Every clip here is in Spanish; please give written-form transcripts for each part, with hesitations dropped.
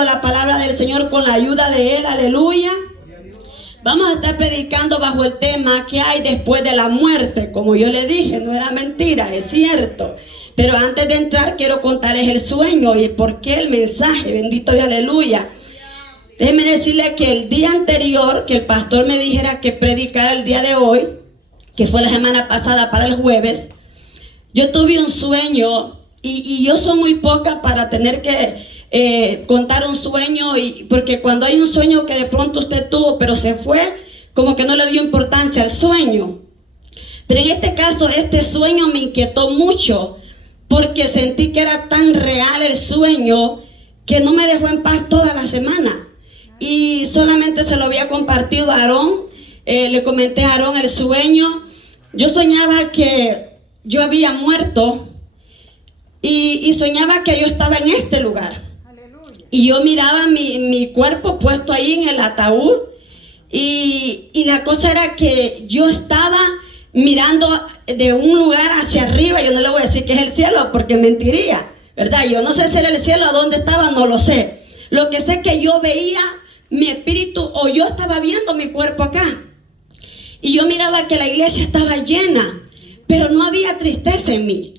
predicando la palabra del Señor con la ayuda de Él, aleluya. Vamos a estar predicando bajo el tema ¿qué hay después de la muerte? Como yo le dije, no era mentira, es cierto. Pero antes de entrar quiero contarles el sueño y por qué el mensaje, bendito Dios, aleluya. Déjenme decirle que el día anterior que el pastor me dijera que predicara el día de hoy, que fue la semana pasada para el jueves, yo tuve un sueño y yo soy muy poca para tener que contar un sueño, porque cuando hay un sueño que de pronto usted tuvo pero se fue, como que no le dio importancia al sueño. Pero en este caso, este sueño me inquietó mucho porque sentí que era tan real el sueño que no me dejó en paz toda la semana. Y solamente se lo había compartido a Aarón, le comenté a Aarón el sueño. Yo soñaba que yo había muerto y soñaba que yo estaba en este lugar. Aleluya. Y yo miraba mi cuerpo puesto ahí en el ataúd y la cosa era que yo estaba mirando de un lugar hacia arriba. Yo no le voy a decir que es el cielo porque mentiría, ¿verdad? Yo no sé si era el cielo, a dónde estaba, no lo sé. Lo que sé es que yo veía mi espíritu, o yo estaba viendo mi cuerpo acá. Y yo miraba que la iglesia estaba llena, pero no había tristeza en mí.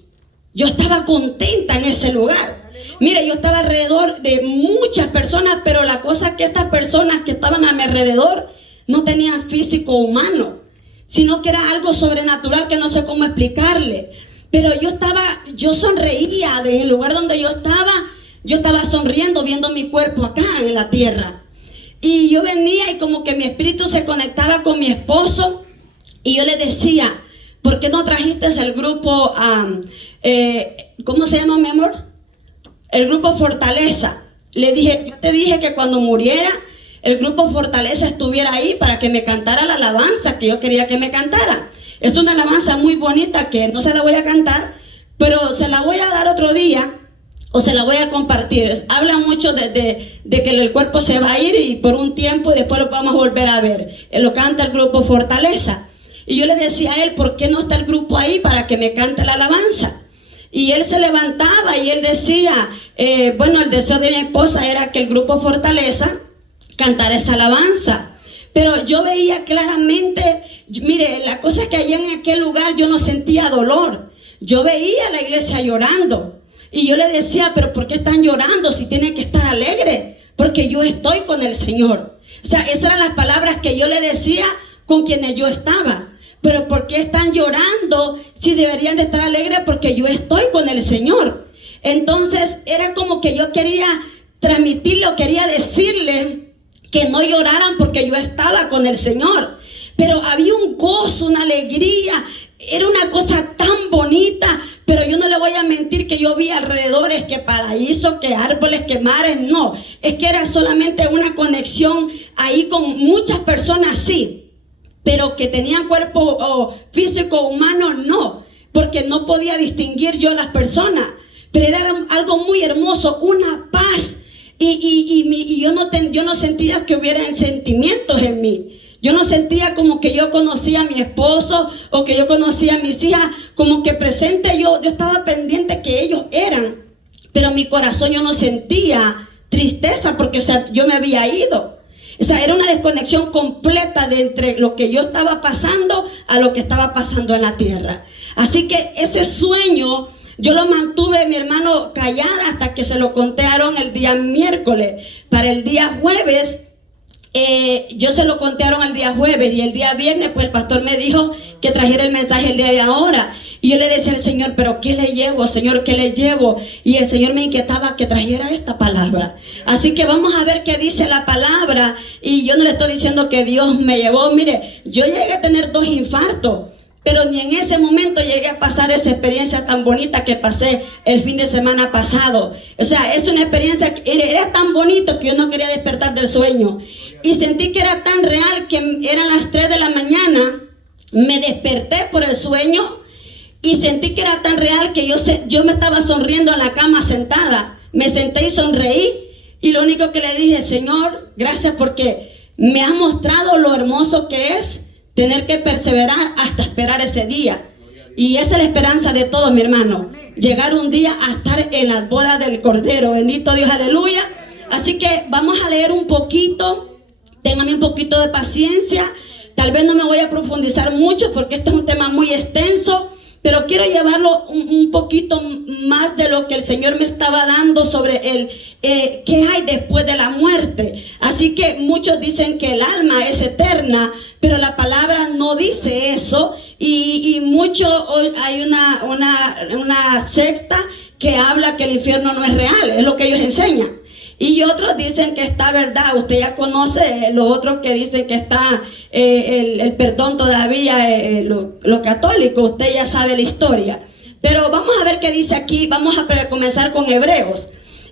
Yo estaba contenta en ese lugar. Mire, yo estaba alrededor de muchas personas, pero la cosa es que estas personas que estaban a mi alrededor no tenían físico humano, sino que era algo sobrenatural que no sé cómo explicarle. Pero yo sonreía del lugar donde yo estaba sonriendo viendo mi cuerpo acá en la tierra. Y yo venía y como que mi espíritu se conectaba con mi esposo y yo le decía, ¿por qué no trajiste el grupo, ¿cómo se llama, mi amor? El grupo Fortaleza. Le dije, yo te dije que cuando muriera el grupo Fortaleza estuviera ahí para que me cantara la alabanza que yo quería que me cantara. Es una alabanza muy bonita que no se la voy a cantar, pero se la voy a dar otro día. O se la voy a compartir. Habla mucho de que el cuerpo se va a ir y por un tiempo después lo vamos a volver a ver. Él lo canta el grupo Fortaleza. Y yo le decía a él, ¿por qué no está el grupo ahí para que me cante la alabanza? Y él se levantaba y él decía, bueno, el deseo de mi esposa era que el grupo Fortaleza cantara esa alabanza. Pero yo veía claramente, mire, la cosa es que allá en aquel lugar yo no sentía dolor. Yo veía a la iglesia llorando. Y yo le decía, pero ¿por qué están llorando si tienen que estar alegres? Porque yo estoy con el Señor. O sea, esas eran las palabras que yo le decía con quienes yo estaba. Pero ¿por qué están llorando si deberían de estar alegres? Porque yo estoy con el Señor. Entonces era como que yo quería transmitirle o quería decirle que no lloraran porque yo estaba con el Señor. Pero había un gozo, una alegría. Era una cosa tan bonita, pero yo no le voy a mentir que yo vi alrededores, que paraíso, que árboles, que mares, no. Es que era solamente una conexión ahí con muchas personas, sí, pero que tenían cuerpo físico humano, no, porque no podía distinguir yo las personas. Pero era algo muy hermoso, una paz, y yo no sentía que hubieran sentimientos en mí. Yo no sentía como que yo conocía a mi esposo o que yo conocía a mis hijas, como que presente yo estaba pendiente que ellos eran, pero en mi corazón yo no sentía tristeza porque yo me había ido. O sea, era una desconexión completa de entre lo que yo estaba pasando a lo que estaba pasando en la tierra. Así que ese sueño yo lo mantuve, mi hermano, callada hasta que se lo conté a Aarón el día miércoles. Para el día jueves, yo se lo conté a Aarón el día jueves y el día viernes pues el pastor me dijo que trajera el mensaje el día de ahora. Y yo le decía al Señor, pero ¿qué le llevo, Señor? ¿Qué le llevo? Y el Señor me inquietaba que trajera esta palabra. Así que vamos a ver qué dice la palabra. Y yo no le estoy diciendo que Dios me llevó. Mire, yo llegué a tener 2 infartos, pero ni en ese momento llegué a pasar esa experiencia tan bonita que pasé el fin de semana pasado. O sea, es una experiencia que era tan bonito que yo no quería despertar del sueño. Y sentí que era tan real que eran las 3 de la mañana. Me desperté por el sueño y sentí que era tan real que yo me estaba sonriendo en la cama sentada. Me senté y sonreí. Y lo único que le dije, Señor, gracias porque me has mostrado lo hermoso que es tener que perseverar hasta esperar ese día. Y esa es la esperanza de todos, mi hermano. Llegar un día a estar en las bodas del Cordero. Bendito Dios, aleluya. Así que vamos a leer un poquito. Ténganme un poquito de paciencia. Tal vez no me voy a profundizar mucho porque este es un tema muy extenso, pero quiero llevarlo un poquito más de lo que el Señor me estaba dando sobre qué hay después de la muerte. Así que muchos dicen que el alma es eterna, pero la palabra no dice eso. Y hay una secta que habla que el infierno no es real, es lo que ellos enseñan. Y otros dicen que está verdad. Usted ya conoce los otros que dicen que está el perdón todavía, los católicos. Usted ya sabe la historia. Pero vamos a ver qué dice aquí. Vamos a comenzar con Hebreos.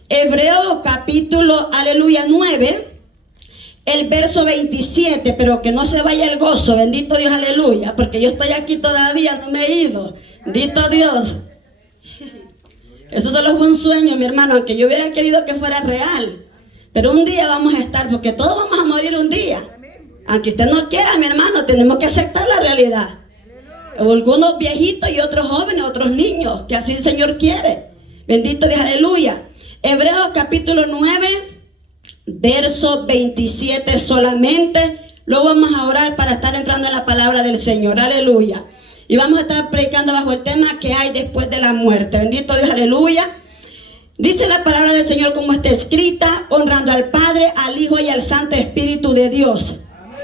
Hebreos capítulo, aleluya, 9. El verso 27. Pero que no se vaya el gozo. Bendito Dios, aleluya. Porque yo estoy aquí todavía, no me he ido. Bendito Dios. Eso solo fue un sueño, mi hermano, aunque yo hubiera querido que fuera real. Pero un día vamos a estar, porque todos vamos a morir un día. Aunque usted no quiera, mi hermano, tenemos que aceptar la realidad. Algunos viejitos y otros jóvenes, otros niños, que así el Señor quiere. Bendito Dios, aleluya. Hebreos capítulo 9, verso 27 solamente. Luego vamos a orar para estar entrando en la palabra del Señor, aleluya. Y vamos a estar predicando bajo el tema que hay después de la muerte. Bendito Dios, aleluya. Dice la palabra del Señor como está escrita, honrando al Padre, al Hijo y al Santo Espíritu de Dios. Amén.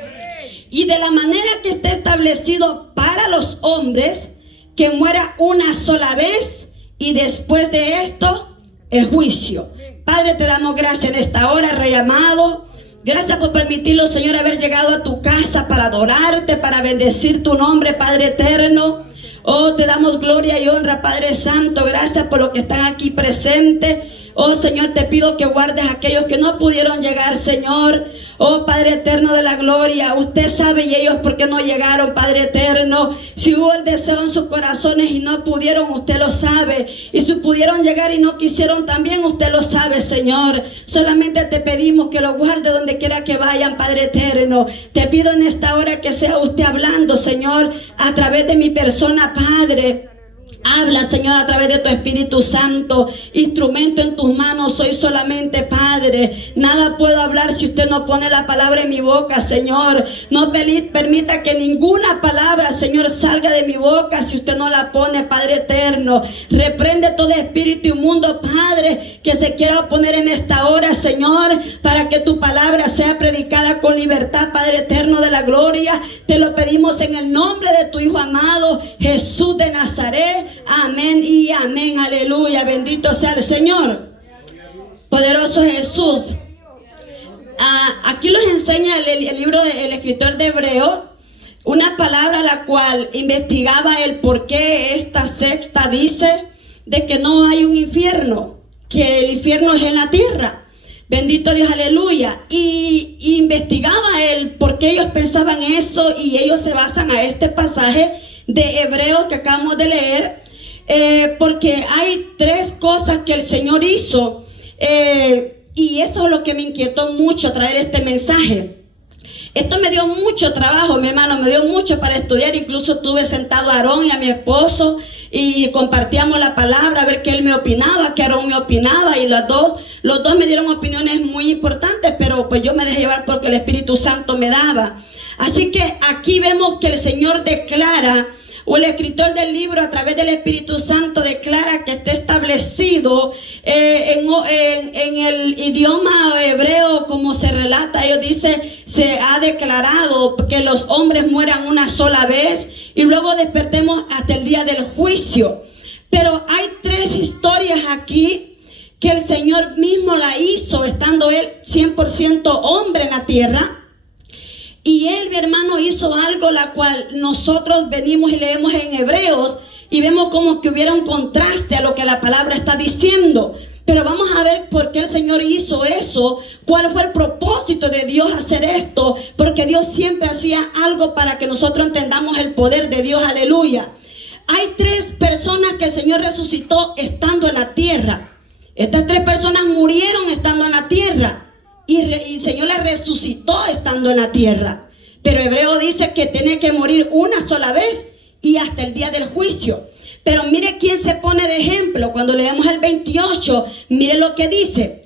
Y de la manera que está establecido para los hombres, que muera una sola vez y después de esto, el juicio. Padre, te damos gracias en esta hora, Rey amado. Gracias por permitirlo, Señor, haber llegado a tu casa para adorarte, para bendecir tu nombre, Padre eterno. Oh, te damos gloria y honra, Padre Santo. Gracias por los que están aquí presentes. Oh, Señor, te pido que guardes a aquellos que no pudieron llegar, Señor. Oh, Padre eterno de la gloria, usted sabe y ellos por qué no llegaron, Padre eterno. Si hubo el deseo en sus corazones y no pudieron, usted lo sabe. Y si pudieron llegar y no quisieron también, usted lo sabe, Señor. Solamente te pedimos que los guarde donde quiera que vayan, Padre eterno. Te pido en esta hora que sea usted hablando, Señor, a través de mi persona, Padre. Habla, Señor, a través de tu Espíritu Santo. Instrumento en tus manos soy solamente, Padre. Nada puedo hablar si usted no pone la palabra en mi boca, Señor. No permita que ninguna palabra, Señor, salga de mi boca si usted no la pone, Padre eterno. Reprende todo espíritu inmundo, Padre, que se quiera oponer en esta hora, Señor, para que tu palabra sea predicada con libertad, Padre eterno de la gloria. Te lo pedimos en el nombre de tu Hijo amado, Jesús de Nazaret. Amén y amén, aleluya, bendito sea el Señor. Poderoso Jesús. Aquí nos enseña el libro del escritor de Hebreo, una palabra la cual investigaba el por qué esta secta dice de que no hay un infierno, que el infierno es en la tierra. Bendito Dios, aleluya. Y investigaba el por qué ellos pensaban eso, y ellos se basan a este pasaje de Hebreos que acabamos de leer, porque hay tres cosas que el Señor hizo, y eso es lo que me inquietó mucho traer este mensaje. Esto me dio mucho trabajo, mi hermano, me dio mucho para estudiar. Incluso tuve sentado a Aarón y a mi esposo y compartíamos la palabra, a ver qué él me opinaba, qué Aarón me opinaba, y los dos me dieron opiniones muy importantes, pero pues yo me dejé llevar porque el Espíritu Santo me daba. Así que aquí vemos que el Señor declara, o el escritor del libro a través del Espíritu Santo declara que está establecido en el idioma hebreo, como se relata. Ellos dicen, se ha declarado que los hombres mueran una sola vez y luego despertemos hasta el día del juicio. Pero hay tres historias aquí que el Señor mismo la hizo, estando Él 100% hombre en la tierra. Y Él, mi hermano, hizo algo la cual nosotros venimos y leemos en Hebreos y vemos como que hubiera un contraste a lo que la palabra está diciendo. Pero vamos a ver por qué el Señor hizo eso, cuál fue el propósito de Dios hacer esto, porque Dios siempre hacía algo para que nosotros entendamos el poder de Dios, aleluya. Hay tres personas que el Señor resucitó estando en la tierra. Estas tres personas murieron estando en la tierra. Y el Señor la resucitó estando en la tierra. Pero Hebreo dice que tiene que morir una sola vez y hasta el día del juicio. Pero mire quién se pone de ejemplo. Cuando leemos el 28, mire lo que dice.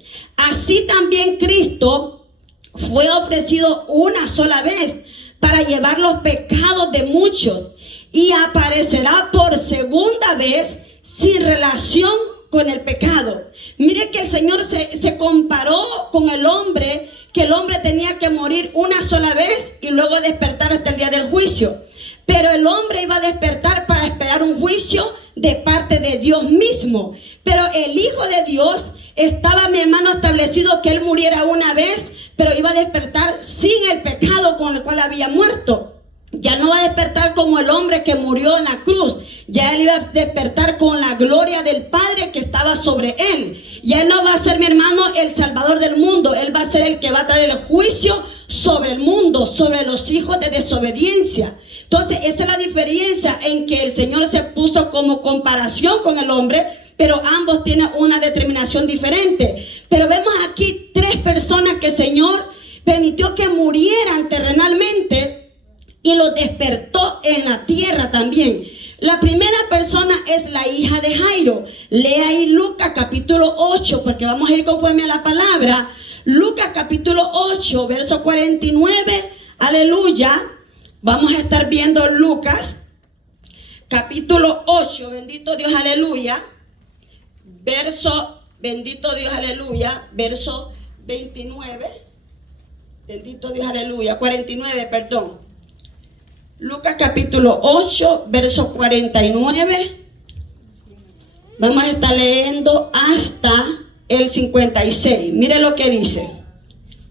Así también Cristo fue ofrecido una sola vez para llevar los pecados de muchos y aparecerá por segunda vez sin relación con el pecado. Mire que el Señor se comparó con el hombre, que el hombre tenía que morir una sola vez y luego despertar hasta el día del juicio. Pero el hombre iba a despertar para esperar un juicio de parte de Dios mismo. Pero el Hijo de Dios estaba, mi hermano, establecido que él muriera una vez, pero iba a despertar sin el pecado con el cual había muerto. Ya no va a despertar como el hombre que murió en la cruz. Ya él iba a despertar con la gloria del Padre que estaba sobre él. Ya él no va a ser, mi hermano, el Salvador del mundo. Él va a ser el que va a traer el juicio sobre el mundo, sobre los hijos de desobediencia. Entonces, esa es la diferencia en que el Señor se puso como comparación con el hombre, pero ambos tienen una determinación diferente. Pero vemos aquí tres personas que el Señor permitió que murieran terrenalmente y los despertó en la tierra también. La primera persona es la hija de Jairo. Lea ahí Lucas capítulo 8, porque vamos a ir conforme a la palabra. Lucas capítulo 8, verso 49. Aleluya. Vamos a estar viendo Lucas capítulo 8. Bendito Dios, aleluya. Verso, bendito Dios, aleluya. Verso 29. Bendito Dios, aleluya. 49, perdón. Lucas capítulo 8, verso 49. Vamos a estar leyendo hasta el 56. Mire lo que dice.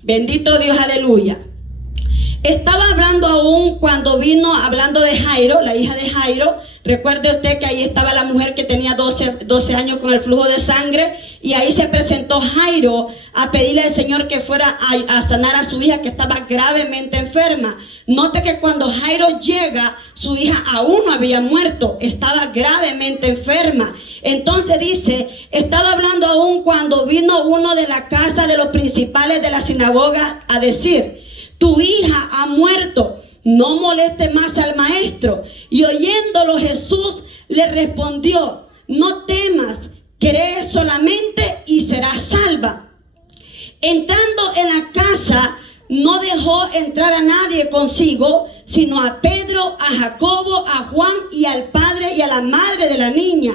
Bendito Dios, aleluya. Estaba hablando aún cuando vino, hablando de Jairo, la hija de Jairo. Recuerde usted que ahí estaba la mujer que tenía 12 años con el flujo de sangre. Y ahí se presentó Jairo a pedirle al Señor que fuera a sanar a su hija que estaba gravemente enferma. Note que cuando Jairo llega, su hija aún no había muerto, estaba gravemente enferma. Entonces dice, estaba hablando aún cuando vino uno de la casa de los principales de la sinagoga a decir: tu hija ha muerto, no moleste más al maestro. Y oyéndolo Jesús le respondió: no temas, cree solamente y serás salva. Entrando en la casa, no dejó entrar a nadie consigo, sino a Pedro, a Jacobo, a Juan y al padre y a la madre de la niña.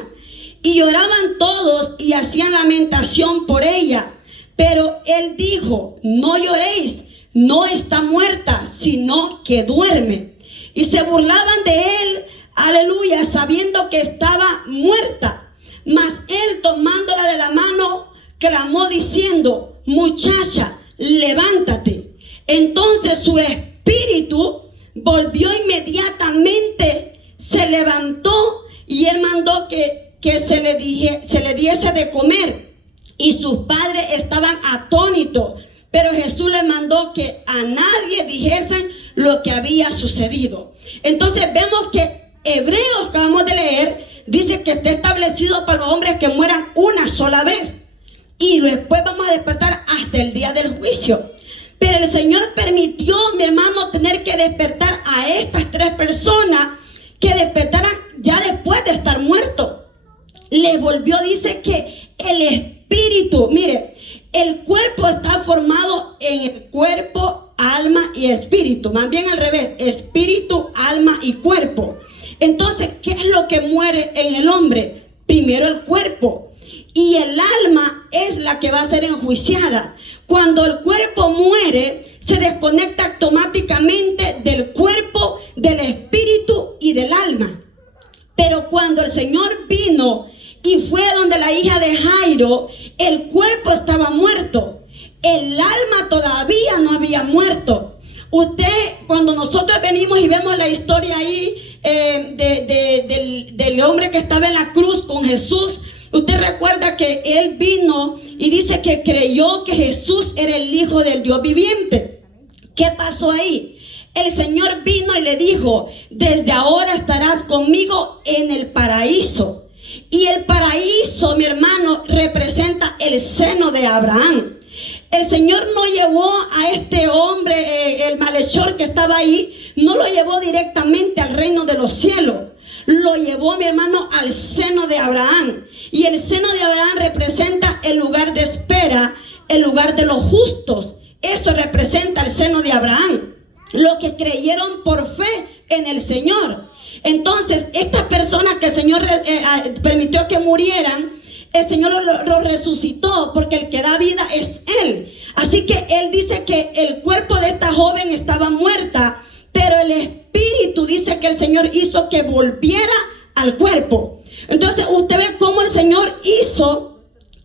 Y lloraban todos y hacían lamentación por ella. Pero él dijo: no lloréis, no está muerta, sino que duerme. Y se burlaban de él, aleluya, sabiendo que estaba muerta. Mas él, tomándola de la mano, clamó diciendo: muchacha, levántate. Entonces su espíritu volvió inmediatamente, se levantó y él mandó que se le diese de comer. Y sus padres estaban atónitos. Pero Jesús le mandó que a nadie dijesen lo que había sucedido. Entonces vemos que Hebreos, que acabamos de leer, dice que está establecido para los hombres que mueran una sola vez. Y después vamos a despertar hasta el día del juicio. Pero el Señor permitió, mi hermano, tener que despertar a estas tres personas que despertaran ya después de estar muertos. Les volvió, dice que el espíritu, mire, el cuerpo está formado en el cuerpo, alma y espíritu. Más bien al revés, espíritu, alma y cuerpo. Entonces, ¿qué es lo que muere en el hombre? Primero el cuerpo. Y el alma es la que va a ser enjuiciada. Cuando el cuerpo muere, se desconecta automáticamente del cuerpo, del espíritu y del alma. Pero cuando el Señor vino y fue donde la hija de Jairo, el cuerpo estaba muerto. El alma todavía no había muerto. Usted, cuando nosotros venimos y vemos la historia ahí del hombre que estaba en la cruz con Jesús, usted recuerda que él vino y dice que creyó que Jesús era el Hijo del Dios viviente. ¿Qué pasó ahí? El Señor vino y le dijo: desde ahora estarás conmigo en el paraíso. Y el paraíso, mi hermano, representa el seno de Abraham. El Señor no llevó a este hombre, el malhechor que estaba ahí, no lo llevó directamente al reino de los cielos. Lo llevó, mi hermano, al seno de Abraham. Y el seno de Abraham representa el lugar de espera, el lugar de los justos. Eso representa el seno de Abraham. Los que creyeron por fe en el Señor. Entonces, estas personas que el Señor permitió que murieran, el Señor lo resucitó, porque el que da vida es Él. Así que Él dice que el cuerpo de esta joven estaba muerta, pero el espíritu dice que el Señor hizo que volviera al cuerpo. Entonces usted ve cómo el Señor hizo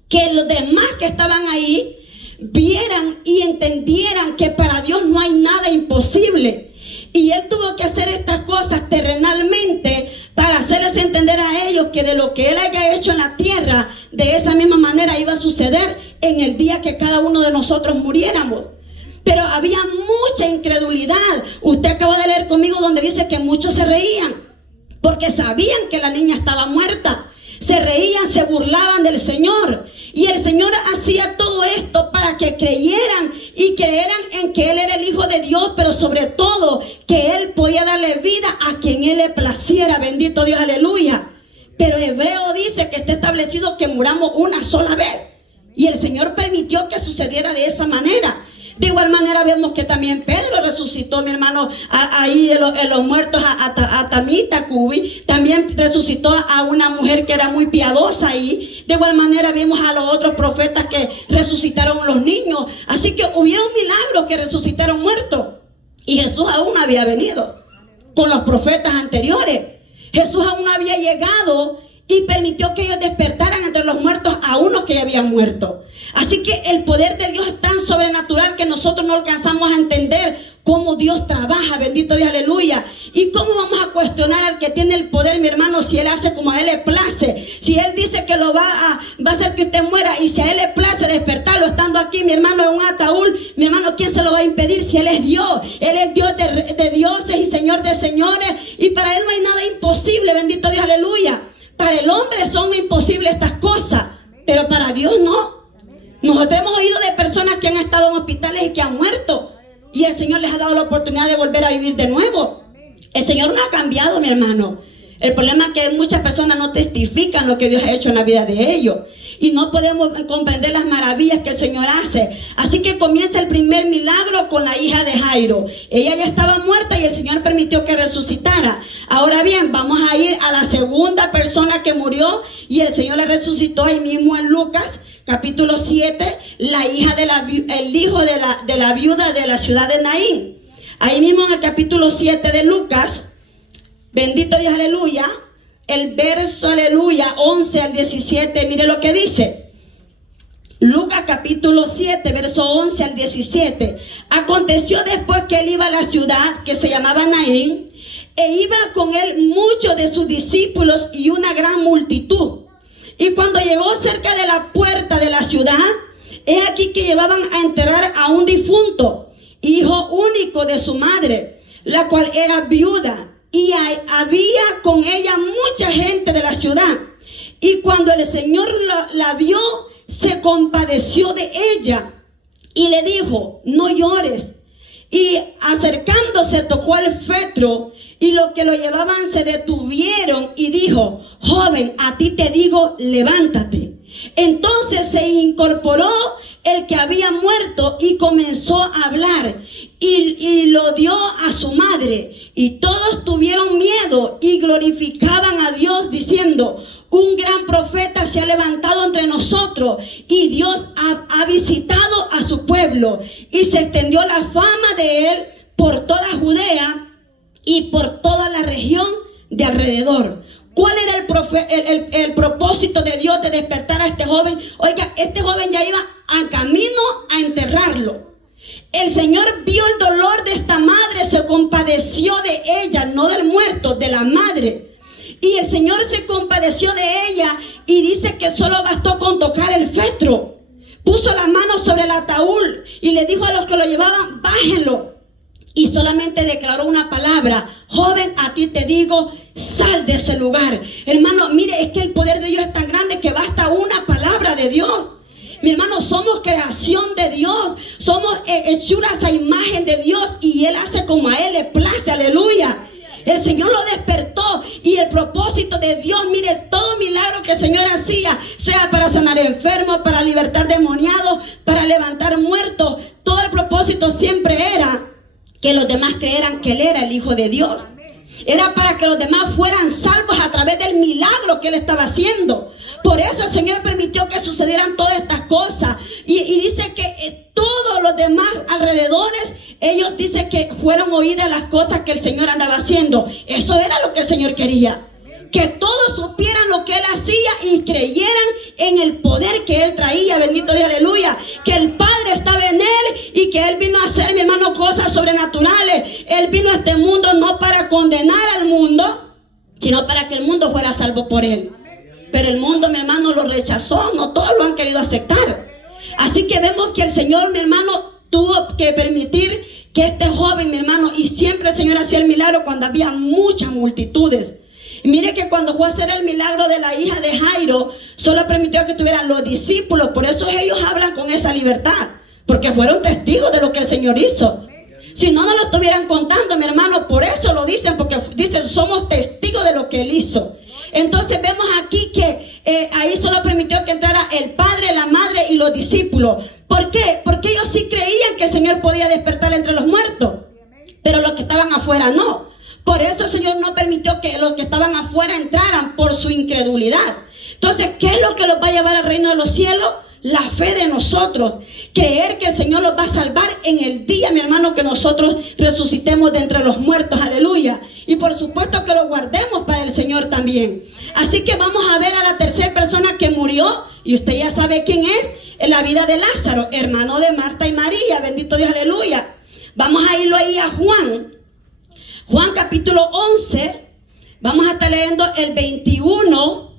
que los demás que estaban ahí vieran y entendieran que para Dios no hay nada imposible. Y Él tuvo que hacer estas cosas terrenalmente para hacerles entender a ellos que de lo que Él haya hecho en la tierra, de esa misma manera iba a suceder en el día que cada uno de nosotros muriéramos. Pero había mucha incredulidad. Usted acaba de leer conmigo donde dice que muchos se reían porque sabían que la niña estaba muerta. Se reían, se burlaban del Señor. Y el Señor hacía todo esto para que creyeran y creyeran en que Él era el Hijo de Dios, pero sobre todo que Él podía darle vida a quien Él le placiera. Bendito Dios, aleluya. Pero Hebreo dice que está establecido que muramos una sola vez. Y el Señor permitió que sucediera de esa manera. De igual manera vemos que también Pedro resucitó, mi hermano, ahí en los muertos a Tamita Cubi. También resucitó a una mujer que era muy piadosa ahí. De igual manera vimos a los otros profetas que resucitaron los niños. Así que hubieron milagros que resucitaron muertos. Y Jesús aún no había venido con los profetas anteriores. Jesús aún no había llegado y permitió que ellos despertaran entre los muertos a unos que ya habían muerto. Así que el poder de Dios es tan sobrenatural que nosotros no alcanzamos a entender cómo Dios trabaja. Bendito Dios, aleluya. Y cómo vamos a cuestionar al que tiene el poder, mi hermano, si Él hace como a Él le place. Si Él dice que lo va a hacer que usted muera, y si a Él le place despertarlo estando aquí, mi hermano, en un ataúd, mi hermano, ¿quién se lo va a impedir si Él es Dios? Él es Dios de dioses y Señor de señores, y para Él no hay nada imposible. Bendito Dios, aleluya. Para el hombre son imposibles estas cosas, pero para Dios no. Nosotros hemos oído de personas que han estado en hospitales y que han muerto, y el Señor les ha dado la oportunidad de volver a vivir de nuevo. El Señor no ha cambiado, mi hermano. El problema es que muchas personas no testifican lo que Dios ha hecho en la vida de ellos, y no podemos comprender las maravillas que el Señor hace. Así que comienza el primer milagro con la hija de Jairo. Ella ya estaba muerta y el Señor permitió que resucitara. Ahora bien, vamos a ir a la segunda persona que murió y el Señor la resucitó ahí mismo en Lucas capítulo 7, el hijo de la viuda de la ciudad de Naín. Ahí mismo en el capítulo 7 de Lucas, bendito Dios, aleluya, el verso, aleluya, 11 al 17, mire lo que dice. Lucas capítulo 7, verso 11 al 17. Aconteció después que él iba a la ciudad que se llamaba Naín, e iba con él muchos de sus discípulos y una gran multitud. Y cuando llegó cerca de la puerta de la ciudad, he aquí que llevaban a enterrar a un difunto, hijo único de su madre, la cual era viuda. Y había con ella mucha gente de la ciudad. Y cuando el Señor la vio, se compadeció de ella y le dijo: no llores. Y acercándose tocó el féretro, y los que lo llevaban se detuvieron y dijo: joven, a ti te digo, levántate. Entonces se incorporó el que había muerto y comenzó a hablar, y lo dio a su madre, y todos tuvieron miedo y glorificaban a Dios diciendo: un gran profeta se ha levantado entre nosotros, y Dios ha visitado a su pueblo. Y se extendió la fama de él por toda Judea y por toda la región de alrededor. ¿Cuál era el propósito de Dios de despertar a este joven? Oiga, este joven ya iba a camino a enterrarlo. El Señor vio el dolor de esta madre, se compadeció de ella, no del muerto, de la madre. Y el Señor se compadeció de ella, y dice que solo bastó con tocar el féretro. Puso la mano sobre el ataúd y le dijo a los que lo llevaban: bájenlo. Y solamente declaró una palabra: joven, a ti te digo, sal de ese lugar. Hermano, mire, es que el poder de Dios es tan grande que basta una palabra de Dios. Mi hermano, somos creación de Dios, somos hechuras a imagen de Dios, y Él hace como a Él le place, aleluya. El Señor lo despertó y el propósito de Dios, mire, todo milagro que el Señor hacía, sea para sanar enfermos, para libertar demoniados, para levantar muertos, todo el propósito siempre era que los demás creyeran que Él era el Hijo de Dios. Era para que los demás fueran salvos a través del milagro que Él estaba haciendo. Por eso el Señor permitió que sucedieran todas estas cosas. Y dice que todos los demás alrededores, ellos dicen que fueron oídas las cosas que el Señor andaba haciendo. Eso era lo que el Señor quería. Que todos supieran lo que Él hacía y creyeran en el poder que Él traía. Bendito Dios, aleluya. Que el Padre estaba en Él y que Él vino a hacer, mi hermano, cosas sobrenaturales. Él vino a este mundo no para condenar al mundo, sino para que el mundo fuera salvo por Él. Pero el mundo, mi hermano, lo rechazó. No todos lo han querido aceptar. Así que vemos que el Señor, mi hermano, tuvo que permitir que este joven, mi hermano, y siempre el Señor hacía el milagro cuando había muchas multitudes. Y mire que cuando fue a hacer el milagro de la hija de Jairo, solo permitió que tuvieran los discípulos. Por eso ellos hablan con esa libertad, porque fueron testigos de lo que el Señor hizo. Si no, no lo estuvieran contando, mi hermano. Por eso lo dicen, porque dicen, somos testigos de lo que Él hizo. Entonces vemos aquí que ahí solo permitió que entrara el padre, la madre y los discípulos. ¿Por qué? Porque ellos sí creían que el Señor podía despertar entre los muertos, pero los que estaban afuera no. Por eso el Señor no permitió que los que estaban afuera entraran por su incredulidad. Entonces, ¿qué es lo que los va a llevar al reino de los cielos? La fe de nosotros. Creer que el Señor los va a salvar en el día, mi hermano, que nosotros resucitemos de entre los muertos. Aleluya. Y por supuesto que lo guardemos para el Señor también. Así que vamos a ver a la tercera persona que murió. Y usted ya sabe quién es. En la vida de Lázaro, hermano de Marta y María. Bendito Dios, aleluya. Vamos a irlo ahí a Juan. Juan capítulo 11, vamos a estar leyendo el 21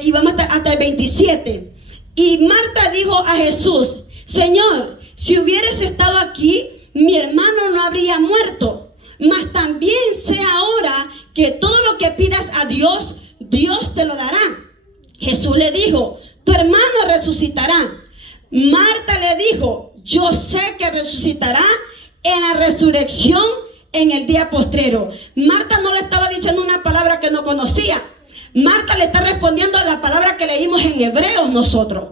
y vamos a estar hasta el 27. Y Marta dijo a Jesús, Señor, si hubieras estado aquí, mi hermano no habría muerto. Mas también sé ahora que todo lo que pidas a Dios, Dios te lo dará. Jesús le dijo, tu hermano resucitará. Marta le dijo, yo sé que resucitará en la resurrección en el día postrero. Marta no le estaba diciendo una palabra que no conocía. Marta le está respondiendo a la palabra que leímos en Hebreos nosotros.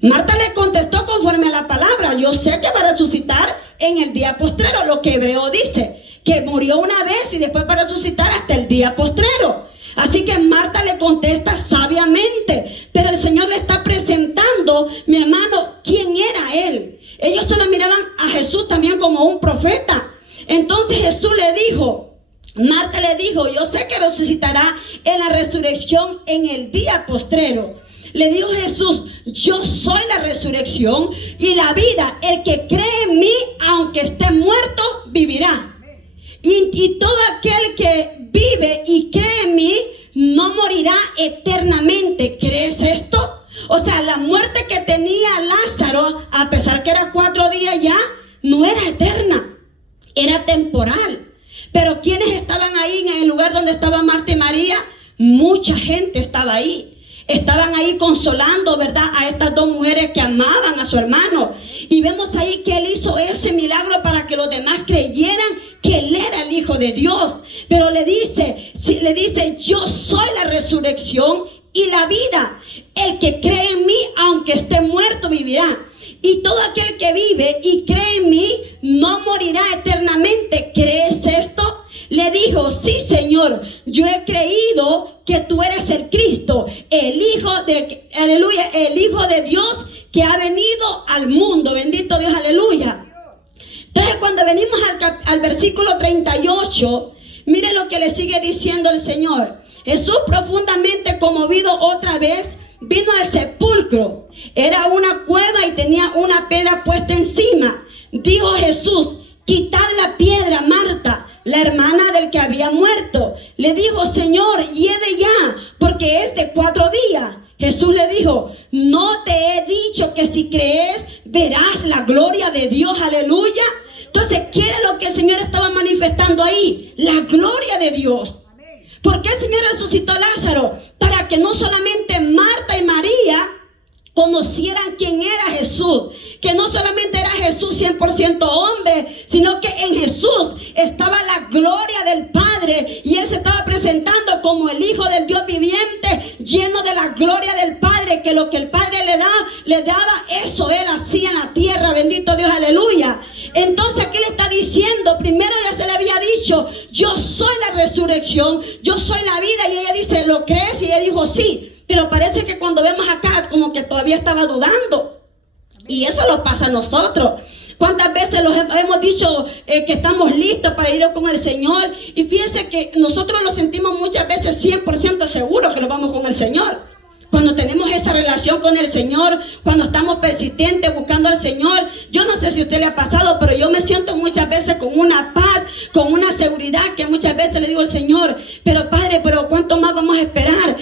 Marta le contestó conforme a la palabra. Yo sé que va a resucitar en el día postrero. Lo que Hebreo dice, que murió una vez y después va a resucitar hasta el día postrero. Así que Marta le contesta sabiamente. Pero el Señor le está presentando, mi hermano, quién era Él. Ellos solo miraban a Jesús también como un profeta. Entonces Jesús le dijo, Marta le dijo, yo sé que resucitará en la resurrección en el día postrero. Le dijo Jesús, yo soy la resurrección y la vida. El que cree en mí, aunque esté muerto, vivirá. Y todo aquel que vive y cree en mí, no morirá eternamente. ¿Crees esto? O sea, la muerte que tenía Lázaro, a pesar que era 4 días ya, no era eterna. Era temporal. Pero ¿quiénes estaban ahí en el lugar donde estaban Marta y María? Mucha gente estaba ahí. Estaban ahí consolando, ¿verdad?, a estas dos mujeres que amaban a su hermano. Y vemos ahí que Él hizo ese milagro para que los demás creyeran que Él era el Hijo de Dios. Pero le dice, yo soy la resurrección y la vida. El que cree en mí, aunque esté muerto, vivirá. Y todo aquel que vive y cree en mí no morirá eternamente. ¿Crees esto? Le dijo, sí, Señor, yo he creído que tú eres el Cristo, el Hijo de, aleluya, el Hijo de Dios que ha venido al mundo. Bendito Dios, aleluya. Entonces, cuando venimos al versículo 38, mire lo que le sigue diciendo el Señor. Jesús, profundamente conmovido otra vez, vino al sepulcro. Era una cueva y tenía una piedra puesta encima. Dijo Jesús, quitad la piedra. Marta, la hermana del que había muerto, le dijo, Señor, hiede ya, porque es de 4 días. Jesús le dijo, no te he dicho que si crees verás la gloria de Dios. Aleluya. Entonces, ¿qué era lo que el Señor estaba manifestando ahí? La gloria de Dios. ¿Por qué el Señor resucitó a Lázaro? Para que no solamente Marta y María conocieran quién era Jesús, que no solamente era Jesús 100% hombre, sino que en Jesús estaba la gloria del Padre. Padre, y él se estaba presentando como el Hijo del Dios viviente, lleno de la gloria del Padre, que lo que el Padre le daba, eso él hacía en la tierra. Bendito Dios, aleluya. Entonces aquí le está diciendo, primero ya se le había dicho, yo soy la resurrección, yo soy la vida, y ella dice, ¿lo crees? Y ella dijo, sí, pero parece que cuando vemos acá como que todavía estaba dudando. Y eso lo pasa a nosotros. ¿Cuántas veces los hemos dicho que estamos listos para ir con el Señor? Y fíjense que nosotros nos sentimos muchas veces 100% seguros que nos vamos con el Señor. Cuando tenemos esa relación con el Señor, cuando estamos persistentes buscando al Señor. Yo no sé si a usted le ha pasado, pero yo me siento muchas veces con una paz, con una seguridad, que muchas veces le digo al Señor, pero Padre, pero ¿cuánto más vamos a esperar?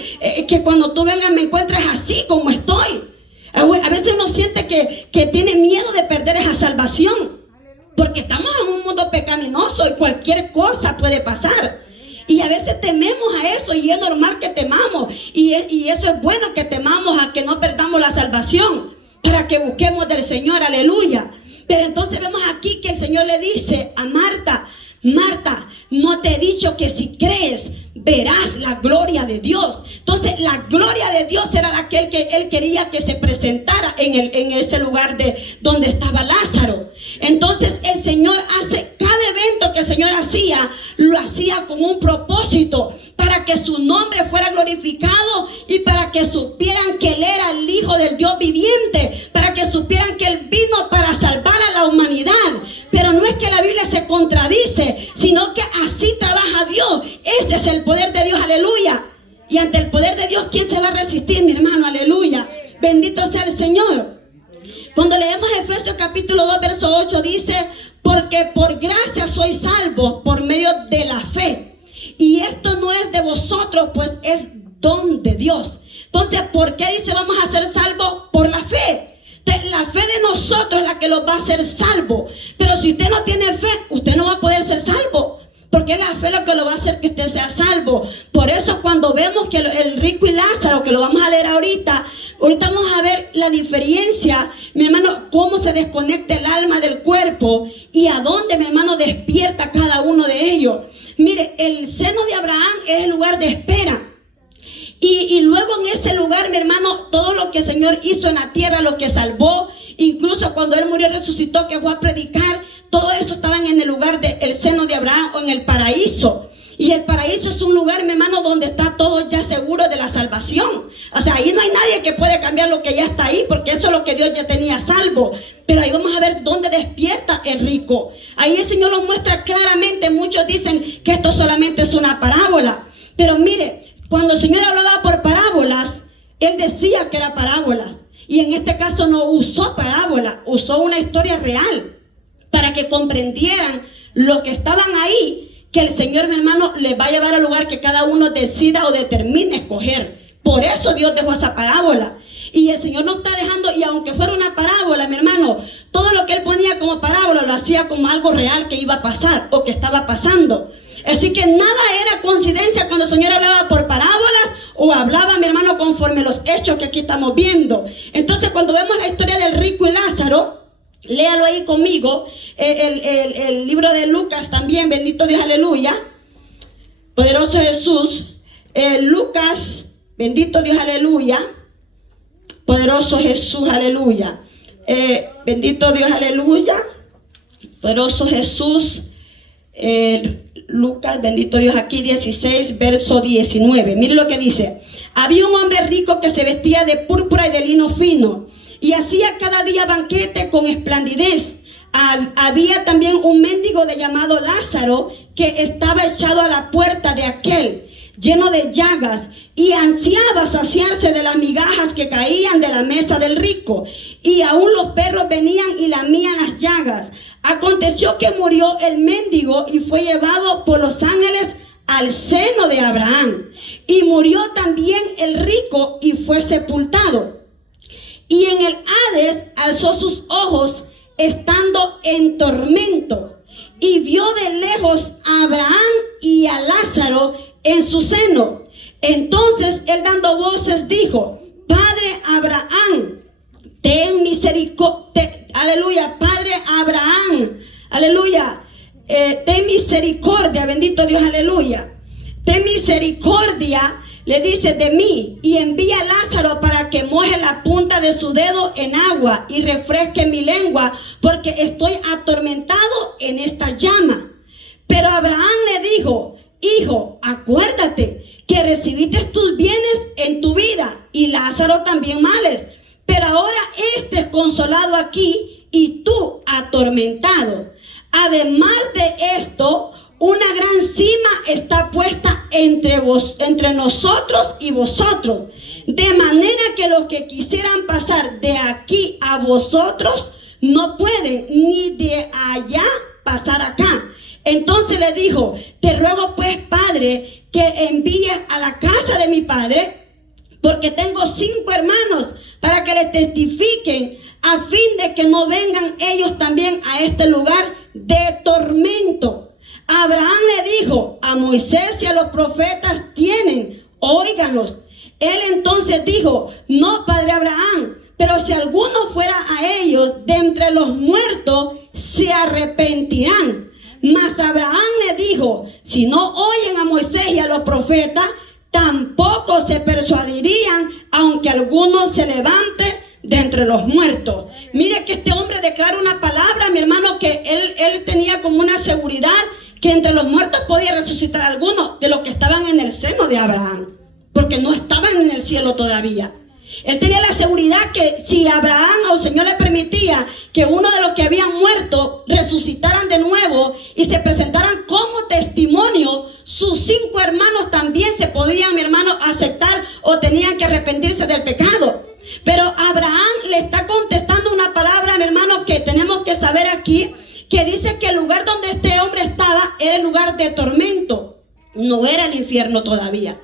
Que cuando tú vengas me encuentres así como estoy. A veces uno siente que tiene miedo de perder esa salvación, porque estamos en un mundo pecaminoso y cualquier cosa puede pasar. Y a veces tememos a eso, y es normal que temamos, y eso es bueno, que temamos a que no perdamos la salvación, para que busquemos del Señor, aleluya. Pero entonces vemos aquí que el Señor le dice a Marta, Marta, no te he dicho que si crees verás la gloria de Dios. Entonces la gloria de Dios era aquel que él quería que se presentara en ese lugar donde estaba Lázaro. Entonces el Señor hace cada evento que el Señor hacía, lo hacía con un propósito, para que su nombre fuera glorificado y para que supieran que él era el Hijo del Dios viviente, para que supieran que él vino para salvar a la humanidad. Pero no es que la Biblia se contradice, sino que así trabaja Dios. Este es el poder de Dios, aleluya. Y ante el poder de Dios, ¿quién se va a resistir, mi hermano? Aleluya. Bendito sea el Señor. Cuando leemos Efesios capítulo 2, verso 8, dice, porque por gracia sois salvos por medio de la fe. Y esto no es de vosotros, pues es don de Dios. Entonces, ¿por qué dice vamos a ser salvos? Por la fe. La fe de nosotros es la que los va a hacer salvos. Pero si usted no tiene fe, usted no va a poder ser salvo, porque es la fe lo que lo va a hacer que usted sea salvo. Por eso cuando vemos que el rico y Lázaro, que lo vamos a leer ahorita vamos a ver la diferencia, mi hermano, cómo se desconecta el alma del cuerpo y a dónde, mi hermano, despierta cada uno de ellos. Mire, el seno de Abraham es el lugar de espera. Y luego en ese lugar, mi hermano, todo lo que el Señor hizo en la tierra, lo que salvó, incluso cuando Él murió y resucitó, que fue a predicar, todo eso estaban en el lugar del seno de Abraham, o en el paraíso. Y el paraíso es un lugar, mi hermano, donde está todo ya seguro de la salvación. O sea, ahí no hay nadie que puede cambiar lo que ya está ahí, porque eso es lo que Dios ya tenía salvo. Pero ahí vamos a ver dónde despierta el rico. Ahí el Señor lo muestra claramente. Muchos dicen que esto solamente es una parábola. Pero mire, cuando el Señor hablaba por parábolas, Él decía que era parábolas. Y en este caso no usó parábola, usó una historia real, para que comprendieran los que estaban ahí, que el Señor, mi hermano, les va a llevar al lugar que cada uno decida o determine escoger. Por eso Dios dejó esa parábola. Y el Señor nos está dejando, y aunque fuera una parábola, mi hermano, todo lo que Él ponía como parábola lo hacía como algo real que iba a pasar o que estaba pasando. Así que nada era coincidencia cuando el Señor hablaba por parábolas o hablaba, mi hermano, conforme los hechos que aquí estamos viendo. Entonces, cuando vemos la historia del rico y Lázaro, léalo ahí conmigo, el libro de Lucas también, bendito Dios, aleluya, poderoso Jesús. Lucas, bendito Dios, aleluya, poderoso Jesús, aleluya, bendito Dios, aleluya, poderoso Jesús. Lucas, bendito Dios, aquí 16, verso 19. Mire lo que dice. Había un hombre rico que se vestía de púrpura y de lino fino, y hacía cada día banquete con esplendidez. Había también un mendigo de llamado Lázaro, que estaba echado a la puerta de aquel, lleno de llagas, y ansiaba saciarse de las migajas que caían de la mesa del rico, y aún los perros venían y lamían las llagas. Aconteció que murió el mendigo y fue llevado por los ángeles al seno de Abraham. Y murió también el rico y fue sepultado. Y en el Hades alzó sus ojos estando en tormento, y vio de lejos a Abraham y a Lázaro en su seno. Entonces él, dando voces, dijo: Padre Abraham, ten misericordia. Aleluya, Padre Abraham, aleluya, ten misericordia, bendito Dios, aleluya. Ten misericordia, le dice, de mí, y envía a Lázaro para que moje la punta de su dedo en agua y refresque mi lengua, porque estoy atormentado en esta llama. Pero Abraham le dijo: hijo, acuérdate que recibiste tus bienes en tu vida y Lázaro también males, pero ahora este es consolado aquí y tú atormentado. Además de esto, una gran cima está puesta entre nosotros y vosotros, de manera que los que quisieran pasar de aquí a vosotros no pueden, ni de allá pasar acá. Entonces le dijo: te ruego pues, padre, que envíes a la casa de mi padre, porque tengo 5 hermanos, para que le testifiquen, a fin de que no vengan ellos también a este lugar de tormento. Abraham le dijo: a Moisés y a los profetas tienen, óiganlos. Él entonces dijo: no, padre Abraham, pero si alguno fuera a ellos de entre los muertos, se arrepentirán. Mas Abraham le dijo: si no oyen a Moisés y a los profetas, tampoco se persuadirían, aunque alguno se levante de entre los muertos. Mire que este hombre declara una palabra, mi hermano, que él tenía como una seguridad que entre los muertos podía resucitar a algunos de los que estaban en el seno de Abraham, porque no estaban en el cielo todavía. Él tenía la seguridad que si Abraham o el Señor le permitía que uno de los que habían muerto resucitaran de nuevo y se presentaran como testimonio, sus 5 hermanos también se podían, mi hermano, aceptar o tenían que arrepentirse del pecado. Pero Abraham le está contestando una palabra, mi hermano, que tenemos que saber aquí, que dice que el lugar donde este hombre estaba era el lugar de tormento, no era el infierno todavía.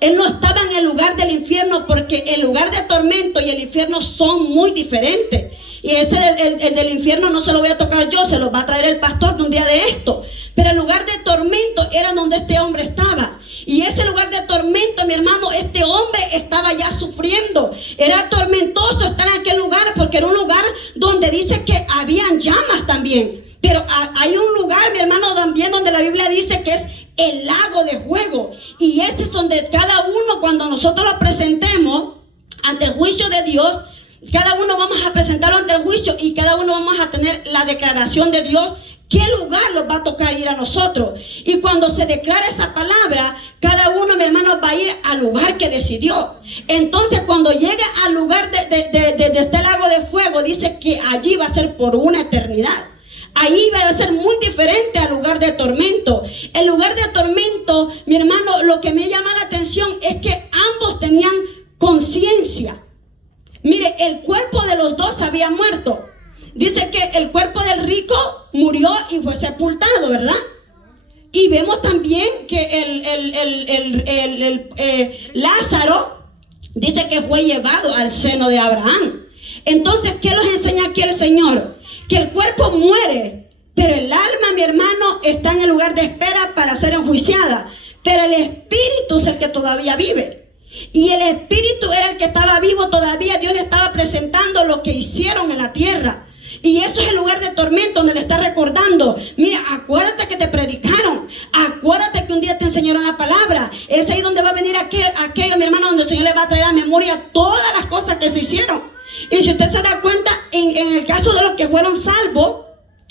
Él no estaba en el lugar del infierno, porque el lugar de tormento y el infierno son muy diferentes. Y ese el del infierno no se lo voy a tocar yo, se lo va a traer el pastor de un día de esto. Pero el lugar de tormento era donde este hombre estaba. Y ese lugar de tormento, mi hermano, este hombre estaba ya sufriendo. Era tormentoso estar en aquel lugar, porque era un lugar donde dice que habían llamas también. Pero hay un lugar, mi hermano, también donde la Biblia dice que es el lago de fuego. Y ese es donde cada uno, cuando nosotros lo presentemos ante el juicio de Dios, cada uno vamos a presentarlo ante el juicio y cada uno vamos a tener la declaración de Dios, qué lugar nos va a tocar ir a nosotros. Y cuando se declara esa palabra, cada uno, mi hermano, va a ir al lugar que decidió. Entonces, cuando llegue al lugar de este lago de fuego, dice que allí va a ser por una eternidad. Ahí va a ser muy diferente al lugar de tormento. El lugar de tormento, mi hermano, lo que me llama la atención es que ambos tenían conciencia. Mire, el cuerpo de los dos había muerto. Dice que el cuerpo del rico murió y fue sepultado, ¿verdad? Y vemos también que Lázaro dice que fue llevado al seno de Abraham. Entonces, ¿qué nos enseña aquí el Señor? Que el cuerpo muere, pero el alma, mi hermano, está en el lugar de espera para ser enjuiciada. Pero el espíritu es el que todavía vive. Y el espíritu era el que estaba vivo todavía. Dios le estaba presentando lo que hicieron en la tierra. Y eso es el lugar de tormento donde le está recordando: mira, acuérdate que te predicaron, acuérdate que un día te enseñaron la palabra. Es ahí donde va a venir aquello, mi hermano, donde el Señor le va a traer a memoria todas las cosas que se hicieron. Y si usted se da cuenta, en el caso de los que fueron salvos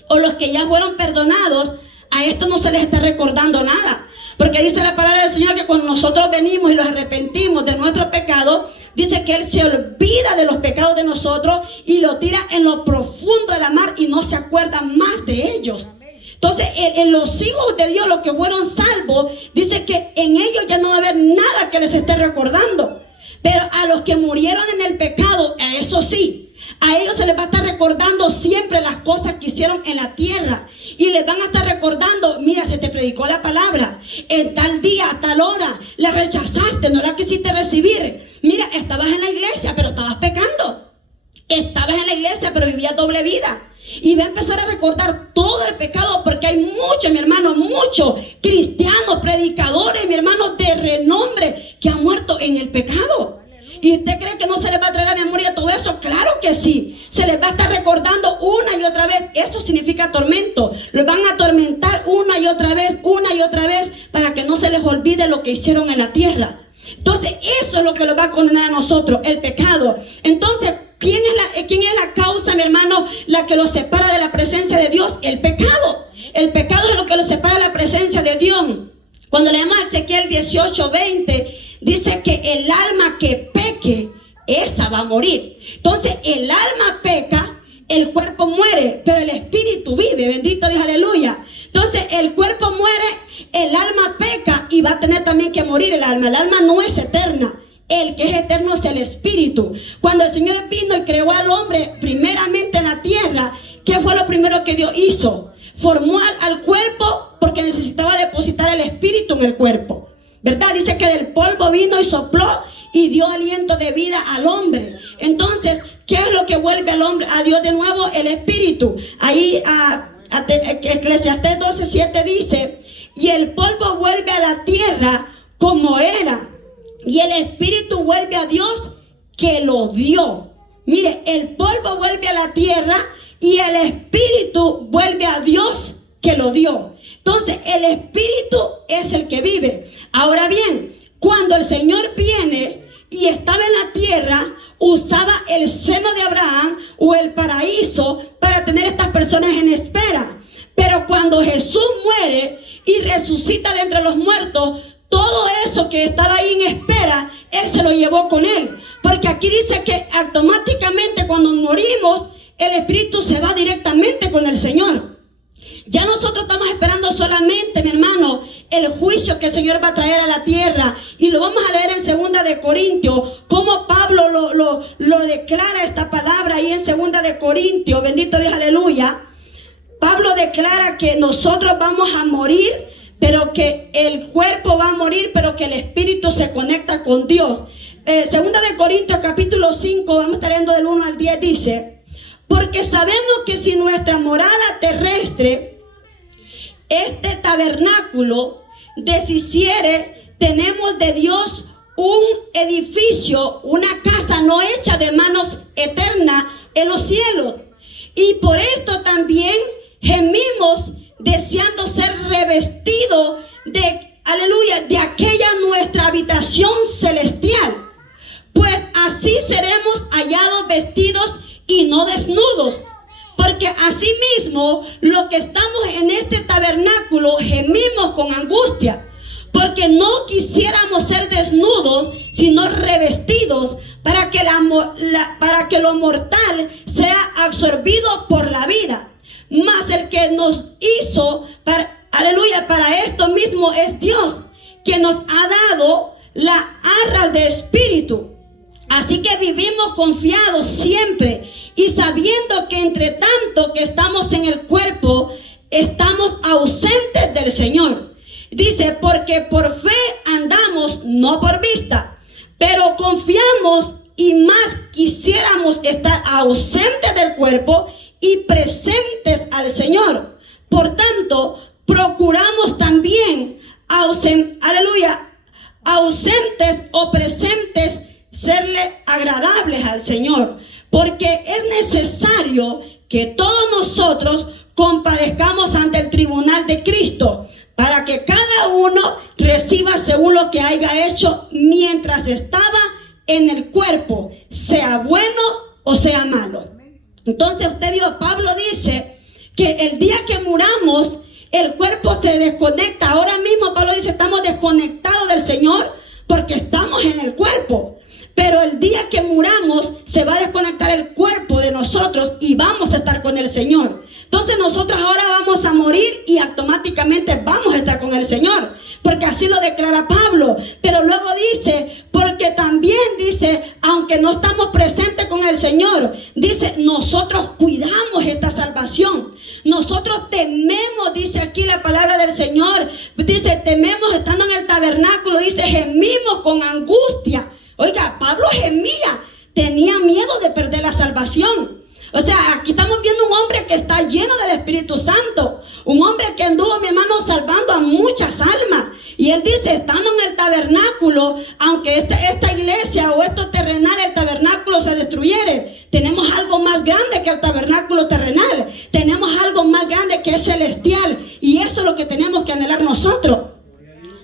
o los que ya fueron perdonados, a esto no se les está recordando nada. Porque dice la palabra del Señor que cuando nosotros venimos y los arrepentimos de nuestro pecado, dice que Él se olvida de los pecados de nosotros y lo tira en lo profundo de la mar y no se acuerda más de ellos. Entonces, en los hijos de Dios, los que fueron salvos, dice que en ellos ya no va a haber nada que les esté recordando. Pero a los que murieron en el pecado, a eso sí, a ellos se les va a estar recordando siempre las cosas que hicieron en la tierra. Y les van a estar recordando: mira, se te predicó la palabra en tal día, a tal hora, la rechazaste, no la quisiste recibir. Mira, estabas en la iglesia, pero estabas pecando. Estabas en la iglesia, pero vivías doble vida. Y va a empezar a recordar todo el pecado, porque hay muchos, mi hermano, muchos cristianos, predicadores, mi hermano, de renombre que han muerto en el pecado. ¿Y usted cree que no se les va a traer a memoria todo eso? Claro que sí. Se les va a estar recordando una y otra vez. Eso significa tormento. Los van a atormentar otra vez, una y otra vez, para que no se les olvide lo que hicieron en la tierra. Entonces eso es lo que nos va a condenar a nosotros, el pecado. Entonces, ¿quién es la causa, mi hermano, la que los separa de la presencia de Dios? El pecado. El pecado es lo que los separa de la presencia de Dios. Cuando leemos Ezequiel 18:20, dice que el alma que peque, esa va a morir. Entonces el alma peca, el cuerpo muere, pero el espíritu vive. Bendito Dios, aleluya. Entonces el cuerpo muere, el alma peca y va a tener también que morir el alma. El alma no es eterna. El que es eterno es el espíritu. Cuando el Señor vino y creó al hombre primeramente en la tierra, ¿qué fue lo primero que Dios hizo? Formó al cuerpo porque necesitaba depositar el espíritu en el cuerpo, ¿verdad? Dice que del polvo vino y sopló y dio aliento de vida al hombre. Entonces, ¿qué es lo que vuelve al hombre, a Dios de nuevo? El espíritu. Ahí Eclesiastés 12:7 dice: y el polvo vuelve a la tierra como era, y el espíritu vuelve a Dios que lo dio. Mire, el polvo vuelve a la tierra y el espíritu vuelve a Dios que lo dio. Entonces el espíritu es el que vive. Ahora bien, cuando el Señor viene y estaba en la tierra, usaba el seno de Abraham o el paraíso para tener estas personas en espera. Pero cuando Jesús muere y resucita de entre los muertos, todo eso que estaba ahí en espera, Él se lo llevó con Él. Porque aquí dice que automáticamente cuando morimos, el espíritu se va directamente con el Señor. Ya nosotros estamos esperando solamente, mi hermano, el juicio que el Señor va a traer a la tierra. Y lo vamos a leer en 2 de Corintios, como Pablo lo declara esta palabra ahí en 2 de Corintios. Bendito Dios, aleluya. Pablo declara que nosotros vamos a morir, pero que el cuerpo va a morir, pero que el espíritu se conecta con Dios. 2 de Corintios capítulo 5, vamos a estar leyendo del 1 al 10, dice: porque sabemos que si nuestra morada terrestre, este tabernáculo, deshiciere, tenemos de Dios un edificio, una casa no hecha de manos, eterna en los cielos. Y por esto también gemimos, deseando ser revestidos de, aleluya, de aquella nuestra habitación celestial. Pues así seremos hallados vestidos y no desnudos. Porque asimismo, los que estamos en este tabernáculo gemimos con angustia, porque no quisiéramos ser desnudos, sino revestidos, para que lo mortal sea absorbido por la vida. Mas el que nos hizo, aleluya, para esto mismo es Dios, que nos ha dado la arras de espíritu. Así que vivimos confiados siempre y sabiendo que entre tanto que estamos en el cuerpo, estamos ausentes del Señor. Dice, porque por fe andamos, no por vista, pero confiamos y más quisiéramos estar ausentes del cuerpo y presentes al Señor. Por tanto, procuramos también, ausentes o presentes, serle agradables al Señor, porque es necesario que todos nosotros comparezcamos ante el tribunal de Cristo, para que cada uno reciba según lo que haya hecho mientras estaba en el cuerpo, sea bueno o sea malo. Entonces usted vio, Pablo dice que el día que muramos, el cuerpo se desconecta. Ahora mismo Pablo dice, estamos desconectados del Señor porque estamos en el cuerpo. Pero el día que muramos se va a desconectar el cuerpo de nosotros y vamos a estar con el Señor. Entonces nosotros ahora vamos a morir y automáticamente vamos a estar con el Señor, porque así lo declara Pablo. Pero luego dice, porque también dice, aunque no estamos presentes con el Señor, dice, nosotros cuidamos esta salvación. Nosotros tememos, dice aquí la palabra del Señor, dice, tememos estando en el tabernáculo, dice, gemimos con angustia. Oiga, Pablo gemía, tenía miedo de perder la salvación. O sea, aquí estamos viendo un hombre que está lleno del Espíritu Santo. Un hombre que anduvo, mi hermano, salvando a muchas almas. Y él dice, estando en el tabernáculo, aunque esta iglesia o esto terrenal, el tabernáculo se destruyere, tenemos algo más grande que el tabernáculo terrenal. Tenemos algo más grande que es celestial. Y eso es lo que tenemos que anhelar nosotros.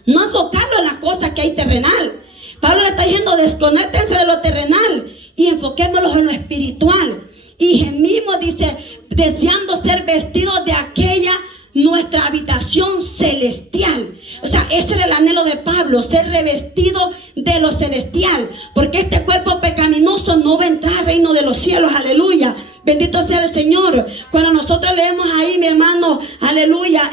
No enfocarlo en las cosas que hay terrenal. Pablo le está diciendo, desconéctense de lo terrenal y enfoquémonos en lo espiritual. Y gemimos, dice, deseando ser vestidos de aquella nuestra habitación celestial. O sea, ese era el anhelo de Pablo, ser revestido de lo celestial, porque este cuerpo pecaminoso no va a entrar al reino de los cielos. Aleluya, bendito sea el Señor. Cuando nosotros leemos ahí, mi hermano, aleluya,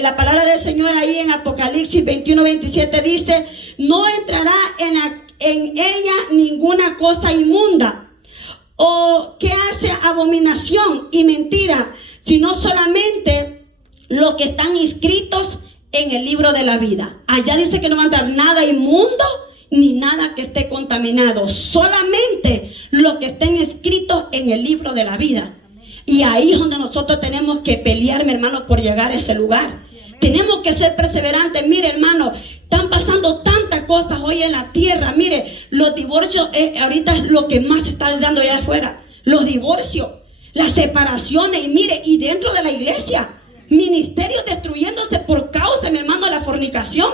la palabra del Señor ahí en Apocalipsis 21:27 dice, no entrará en ella ninguna cosa inmunda o que hace abominación y mentira, sino solamente los que están inscritos en el libro de la vida. Allá dice que no va a entrar nada inmundo ni nada que esté contaminado, solamente los que estén escritos en el libro de la vida. Y ahí es donde nosotros tenemos que pelear, mi hermano, por llegar a ese lugar. Tenemos que ser perseverantes. Mire, hermano, están pasando tantas cosas hoy en la tierra. Mire, los divorcios ahorita es lo que más se está dando allá afuera. Los divorcios, las separaciones. Y mire, y dentro de la iglesia, ministerios destruyéndose por causa, mi hermano, de la fornicación,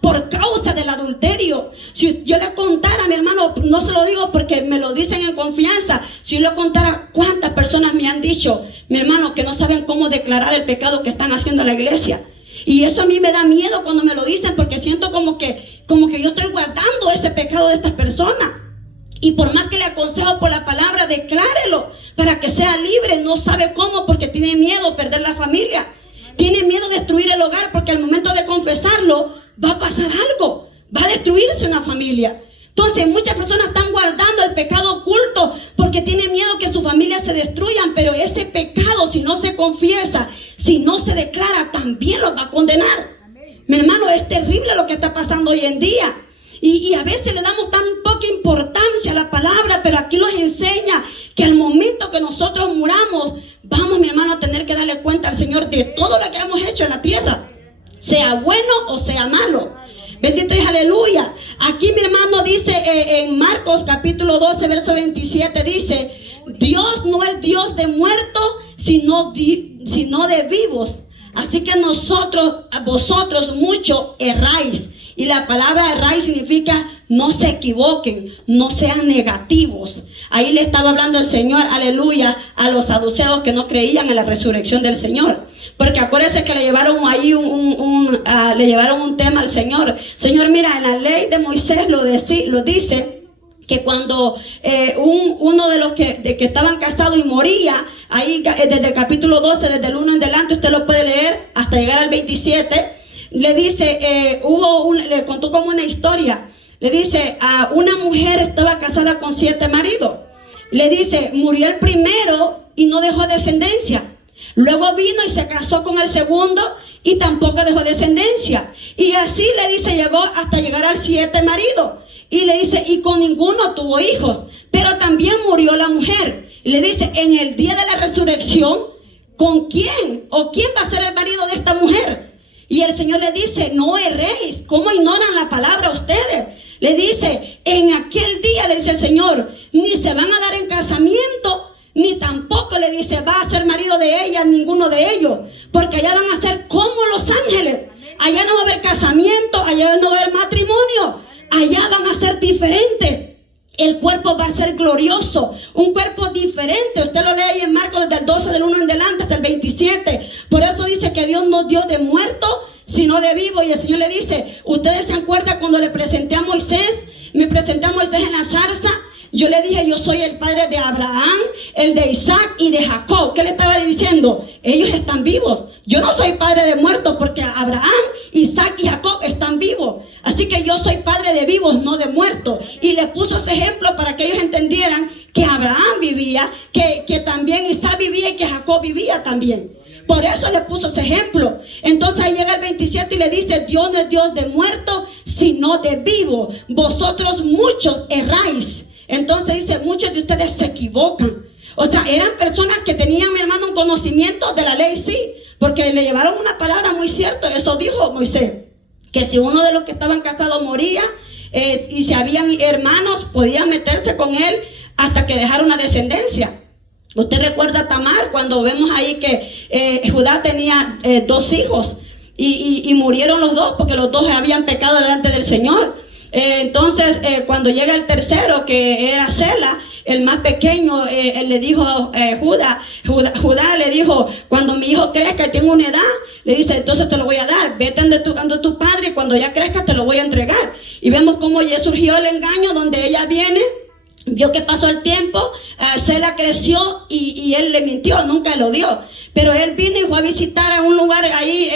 por causa del adulterio. Si yo le contara, mi hermano, no se lo digo porque me lo dicen en confianza, si yo le contara cuántas personas me han dicho, mi hermano, que no saben cómo declarar el pecado que están haciendo en la iglesia. Y eso a mí me da miedo cuando me lo dicen, porque siento como que yo estoy guardando ese pecado de estas personas. Y por más que le aconsejo por la palabra, declárelo para que sea libre. No sabe cómo, porque tiene miedo de perder la familia. Tiene miedo de destruir el hogar, porque al momento de confesarlo va a pasar algo. Va a destruirse una familia. Entonces muchas personas están guardando el pecado oculto porque tienen miedo que su familia se destruyan. Pero ese pecado, si no se confiesa, si no se declara, también lo va a condenar. Mi hermano, es terrible lo que está pasando hoy en día. Y a veces le damos tan poca importancia a la palabra, pero aquí nos enseña que al momento que nosotros muramos, vamos, mi hermano, a tener que darle cuenta al Señor de todo lo que hemos hecho en la tierra, sea bueno o sea malo. Bendito es aleluya. Aquí, mi hermano, dice en Marcos capítulo 12, verso 27, dice, Dios no es Dios de muertos, sino de vivos. Así que vosotros mucho erráis. Y la palabra erráis significa no se equivoquen, no sean negativos. Ahí le estaba hablando el Señor, aleluya, a los saduceos que no creían en la resurrección del Señor. Porque acuérdense que le llevaron ahí le llevaron un tema al Señor. Señor, mira, en la ley de Moisés lo dice que cuando uno de los que estaban casados y moría, ahí desde el capítulo 12, desde el 1 en adelante, usted lo puede leer hasta llegar al 27, le dice, le contó como una historia. Le dice, a una mujer estaba casada con 7 maridos. Le dice, murió el primero y no dejó descendencia. Luego vino y se casó con el segundo y tampoco dejó descendencia. Y así le dice, llegó hasta llegar al 7 marido. Y le dice, y con ninguno tuvo hijos. Pero también murió la mujer. Y le dice, en el día de la resurrección, ¿con quién? ¿O quién va a ser el marido de esta mujer? Y el Señor le dice, no erréis. ¿Cómo ignoran la palabra ustedes? Le dice, en aquel día, le dice el Señor, ni se van a dar en casamiento, ni tampoco, le dice, va a ser marido de ella, ninguno de ellos. Porque allá van a ser como los ángeles. Allá no va a haber casamiento, allá no va a haber matrimonio. Allá van a ser diferentes. El cuerpo va a ser glorioso, un cuerpo diferente. Usted lo lee ahí en Marcos desde el 12, del 1 en adelante hasta el 27. Por eso dice que Dios no dio de muerto, sino de vivo. Y el Señor le dice, ustedes se acuerdan cuando le presenté a Moisés, me presenté a Moisés en la zarza. Yo le dije, yo soy el padre de Abraham, el de Isaac y de Jacob. ¿Qué le estaba diciendo? Ellos están vivos. Yo no soy padre de muertos porque Abraham, Isaac y Jacob están vivos. Así que yo soy padre de vivos, no de muertos. Y le puso ese ejemplo para que ellos entendieran que Abraham vivía, que también Isaac vivía y que Jacob vivía también. Por eso le puso ese ejemplo. Entonces ahí llega el 27 y le dice, Dios no es Dios de muertos, sino de vivos. Vosotros muchos erráis. Entonces dice, muchos de ustedes se equivocan. O sea, eran personas que tenían, mi hermano, un conocimiento de la ley, sí, porque le llevaron una palabra muy cierta. Eso dijo Moisés, que si uno de los que estaban casados moría y si habían hermanos, podían meterse con él hasta que dejara una descendencia. Usted recuerda a Tamar, cuando vemos ahí que Judá tenía 2 hijos y murieron los 2 porque los 2 habían pecado delante del Señor. Entonces cuando llega el tercero, que era Sela, el más pequeño, él le dijo a Judá le dijo: cuando mi hijo crezca y tenga una edad, le dice, entonces te lo voy a dar, vete ante tu padre y cuando ya crezca te lo voy a entregar. Y vemos cómo ya surgió el engaño, donde ella viene, vio que pasó el tiempo, Sela creció y él le mintió, nunca lo dio. Pero él vino y fue a visitar a un lugar ahí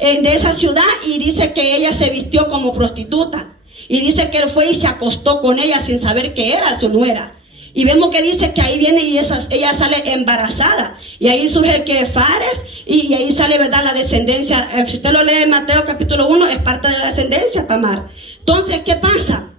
de esa ciudad, y dice que ella se vistió como prostituta. Y dice que él fue y se acostó con ella sin saber que era su nuera. Y vemos que dice que ahí viene y ella sale embarazada. Y ahí surge el que Fares, y ahí sale, ¿verdad?, la descendencia. Si usted lo lee en Mateo capítulo 1, es parte de la descendencia, Tamar. Entonces, ¿qué pasa?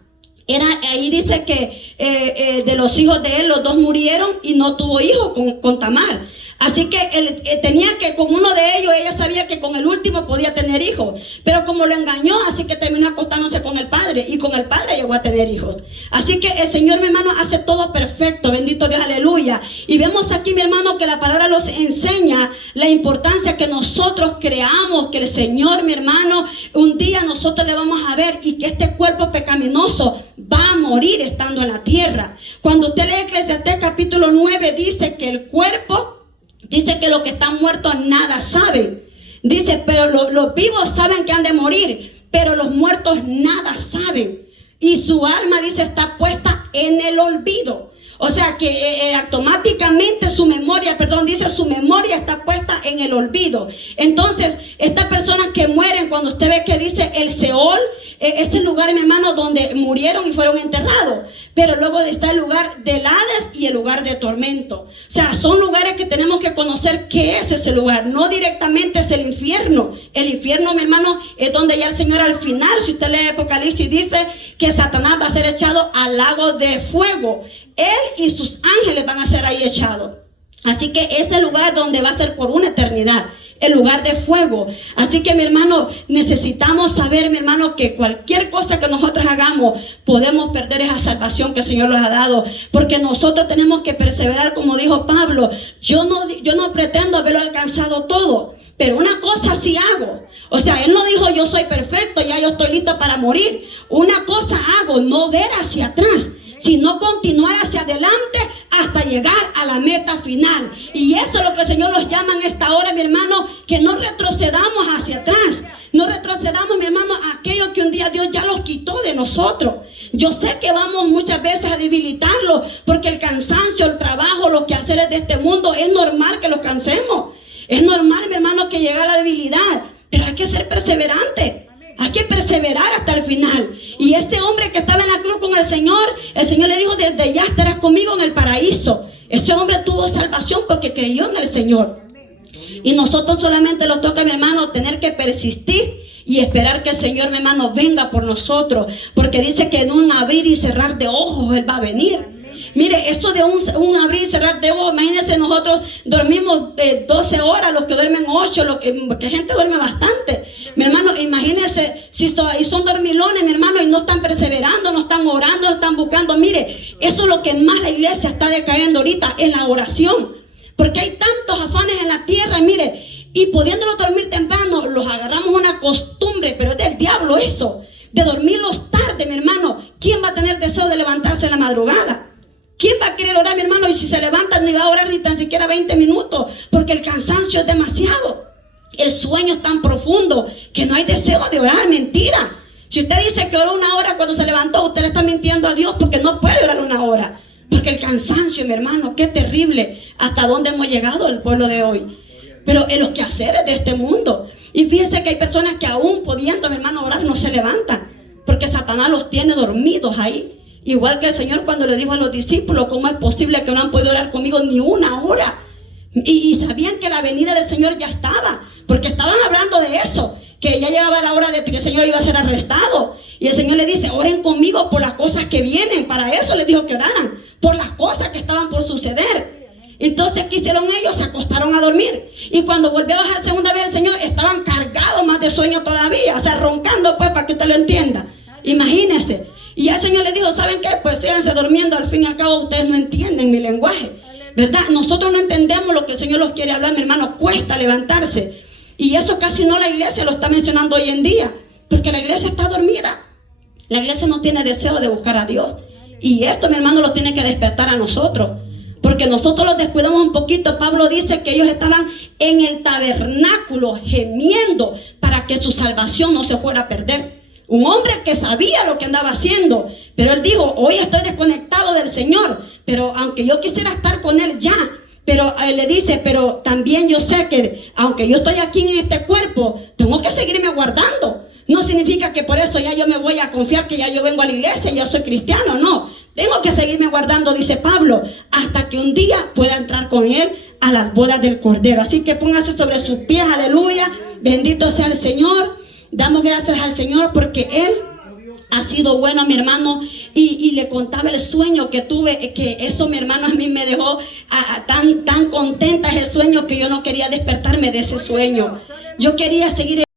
Ahí dice que de los hijos de él, los 2 murieron y no tuvo hijos con Tamar. Así que él tenía que, con uno de ellos, ella sabía que con el último podía tener hijos. Pero como lo engañó, así que terminó acostándose con el padre. Y con el padre llegó a tener hijos. Así que el Señor, mi hermano, hace todo perfecto. Bendito Dios, aleluya. Y vemos aquí, mi hermano, que la palabra nos enseña la importancia que nosotros creamos que el Señor, mi hermano, un día nosotros le vamos a ver, y que este cuerpo pecaminoso va a morir estando en la tierra. Cuando usted lee Eclesiastés capítulo 9, dice que el cuerpo, dice que los que están muertos nada saben. Dice, pero los vivos saben que han de morir, pero los muertos nada saben. Y su alma, dice, está puesta en el olvido. O sea que automáticamente su memoria está puesta en el olvido. Entonces, estas personas que mueren, cuando usted ve que dice el Seol, es el lugar, mi hermano, donde murieron y fueron enterrados. Pero luego está el lugar del Hades y el lugar de tormento. O sea, son lugares que tenemos que conocer qué es ese lugar. No directamente es el infierno. El infierno, mi hermano, es donde ya el Señor al final, si usted lee Apocalipsis, dice que Satanás va a ser echado al lago de fuego. Él y sus ángeles van a ser ahí echados. Así que ese lugar donde va a ser por una eternidad, el lugar de fuego. Así que, mi hermano, necesitamos saber, mi hermano, que cualquier cosa que nosotros hagamos, podemos perder esa salvación que el Señor nos ha dado. Porque nosotros tenemos que perseverar, como dijo Pablo. Yo no pretendo haberlo alcanzado todo, pero una cosa sí hago. O sea, él no dijo yo soy perfecto, ya yo estoy listo para morir. Una cosa hago, no ver hacia atrás, sino continuar hacia adelante hasta llegar a la meta final. Y eso es lo que el Señor nos llama en esta hora, mi hermano, que no retrocedamos hacia atrás. No retrocedamos, mi hermano, a aquello que un día Dios ya los quitó de nosotros. Yo sé que vamos muchas veces a debilitarlo, porque el cansancio, el trabajo, los quehaceres de este mundo, es normal que los cansemos. Es normal, mi hermano, que llegue a la debilidad, pero hay que ser perseverante. Hay que perseverar hasta el final. Y este hombre que estaba en la cruz con el Señor le dijo: desde ya estarás conmigo en el paraíso. Ese hombre tuvo salvación porque creyó en el Señor. Y nosotros solamente nos toca, mi hermano, tener que persistir y esperar que el Señor, mi hermano, venga por nosotros. Porque dice que en un abrir y cerrar de ojos Él va a venir. Mire, esto de un abrir y cerrar de ojos, imagínense, nosotros dormimos 12 horas, los que duermen 8, que gente duerme bastante. Mi hermano, imagínense, si son dormilones, mi hermano, y no están perseverando, no están orando, no están buscando. Mire, eso es lo que más la iglesia está decayendo ahorita, en la oración. Porque hay tantos afanes en la tierra, mire, y pudiéndolo dormir temprano, los agarramos una costumbre, pero es del diablo eso, de dormirlos tarde, mi hermano. ¿Quién va a tener deseo de levantarse en la madrugada? ¿Quién va a querer orar, mi hermano? Y si se levanta, ni va a orar ni tan siquiera 20 minutos, porque el cansancio es demasiado. El sueño es tan profundo que no hay deseo de orar. Mentira. Si usted dice que oró una hora cuando se levantó, usted le está mintiendo a Dios, porque no puede orar una hora. Porque el cansancio, mi hermano, qué terrible. Hasta dónde hemos llegado el pueblo de hoy. Pero en los quehaceres de este mundo. Y fíjense que hay personas que aún pudiendo, mi hermano, orar, no se levantan, porque Satanás los tiene dormidos ahí. Igual que el Señor cuando le dijo a los discípulos: ¿cómo es posible que no han podido orar conmigo ni una hora? Y sabían que la venida del Señor ya estaba, porque estaban hablando de eso, que ya llegaba la hora de que el Señor iba a ser arrestado. Y el Señor le dice: oren conmigo por las cosas que vienen. Para eso les dijo que oraran, por las cosas que estaban por suceder. Entonces, ¿qué hicieron ellos? Se acostaron a dormir. Y cuando volvió a bajar segunda vez el Señor, estaban cargados más de sueño todavía, o sea, roncando, pues, para que usted lo entienda. Imagínense. Y el Señor le dijo: ¿saben qué? Pues síganse durmiendo, al fin y al cabo ustedes no entienden mi lenguaje. ¿verdad? Nosotros no entendemos lo que el Señor nos quiere hablar, mi hermano. Cuesta levantarse. Y eso casi no la iglesia lo está mencionando hoy en día, porque la iglesia está dormida. La iglesia no tiene deseo de buscar a Dios. Y esto, mi hermano, lo tiene que despertar a nosotros, porque nosotros los descuidamos un poquito. Pablo dice que ellos estaban en el tabernáculo gemiendo para que su salvación no se fuera a perder. Un hombre que sabía lo que andaba haciendo, pero él dijo: hoy estoy desconectado del Señor, pero aunque yo quisiera estar con Él ya, pero él le dice: pero también yo sé que aunque yo estoy aquí en este cuerpo, tengo que seguirme guardando. No significa que por eso ya yo me voy a confiar que ya yo vengo a la iglesia y ya soy cristiano. No, tengo que seguirme guardando, dice Pablo, hasta que un día pueda entrar con Él a las bodas del Cordero. Así que póngase sobre sus pies, aleluya. Bendito sea el Señor. Damos gracias al Señor porque Él ha sido bueno, mi hermano. Y le contaba el sueño que tuve, que eso, mi hermano, a mí me dejó tan contenta ese sueño, que yo no quería despertarme de ese sueño. Yo quería seguir